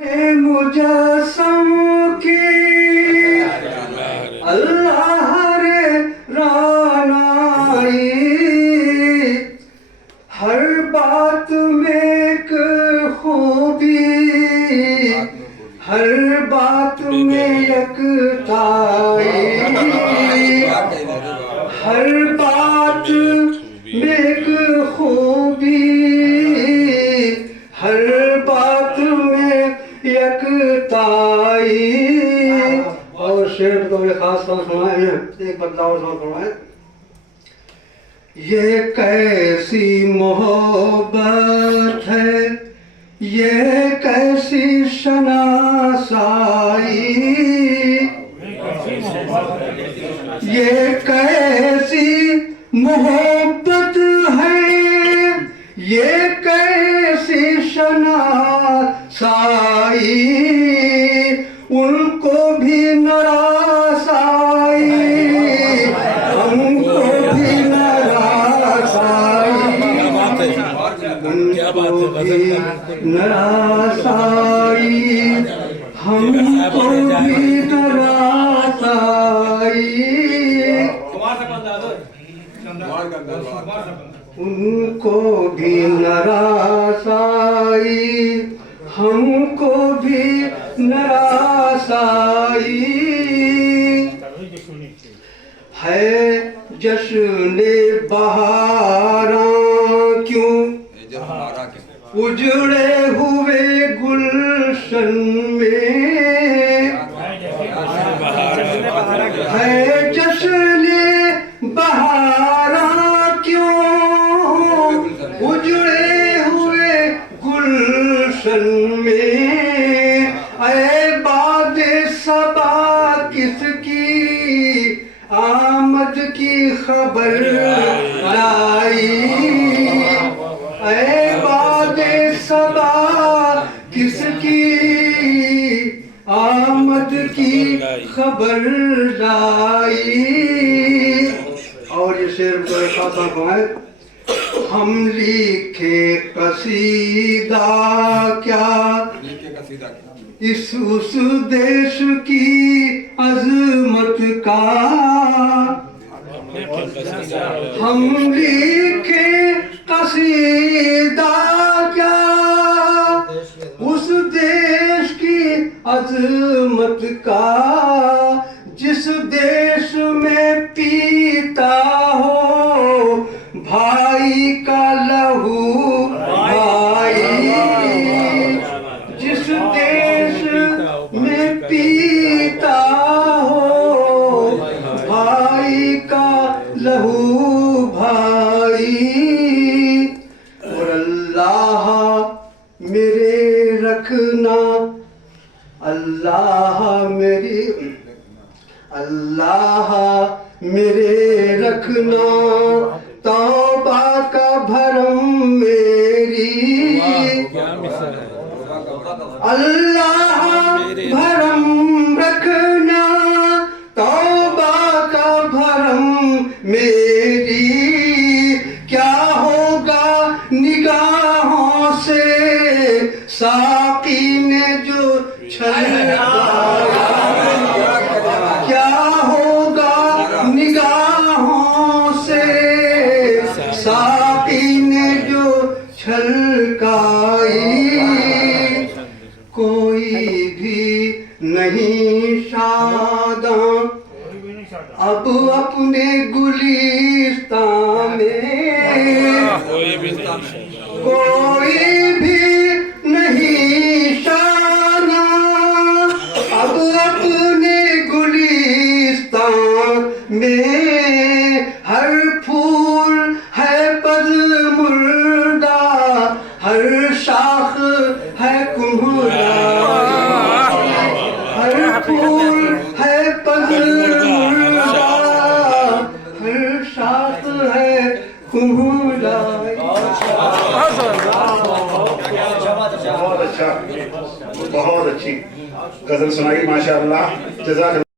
مجسم کی اللہ رے رانائی، ہر بات میں ایک خوبی، ہر بات میں یکتائی، ہر بات میں ایک خوبی، ہر بات میں یکتائی۔ اور شعر کو بڑے خاص طور سنائے ہیں، ایک بدلاؤ سنائے۔ یہ کیسی محبت ہے، یہ کیسی شناسائی، یہ کیسی محبت ہے، یہ کیسی شناسائی، ان کو بھی نراسائی، ہم کو بھی نراسائی، ان کو بھی نراسائی، ہم کو بھی نراسائی، ان کو بھی نراسائی، ہم کو بھی نراسائی، ہے جشن بہاراں کیوں اجڑے ہوئے گلشن میں، ہے جشن بہاراں کیوں اجڑے ہوئے گلشن میں، اے باد صبا کس کی آمد کی خبر لائی، اے باد صبا کس کی آمد کی خبر لائی۔ اور یہ شعر کو ایک خاصا کو ہے، ہم لکھے قصیدہ کیا اس دیش کی عظمت کا، ہم لکھے قصیدہ کیا اس دیش کی عظمت کا، جس دیش میں پیتا ہو بھائی کا لہو بھائی، جس دیش میں پیتا ہو بھائی کا لہو بھائی، اور اللہ میرے رکھنا، اللہ میرے رکھنا توبہ کا بھرم میری، اللہ بھرم رکھنا توبہ کا بھرم میری، کیا ہوگا نگاہوں سے ساقی نے جو چھلکایا، کیا ہوگا نگاہوں سے ساقی نے جو چھلکائی، کوئی بھی نہیں شاداں اب اپنے گلستان میں، کوئی بھی نہیں شاداں اب اپنے گلستان میں، ہر پھول ہے پز مردہ، ہر شاخ ہے کمھلائی، ہر پھول ہے پز مردہ، ہر شاخ ہے کمھلائی۔ بہت اچھی غزل سنائی، ماشاءاللہ، جزاک اللہ۔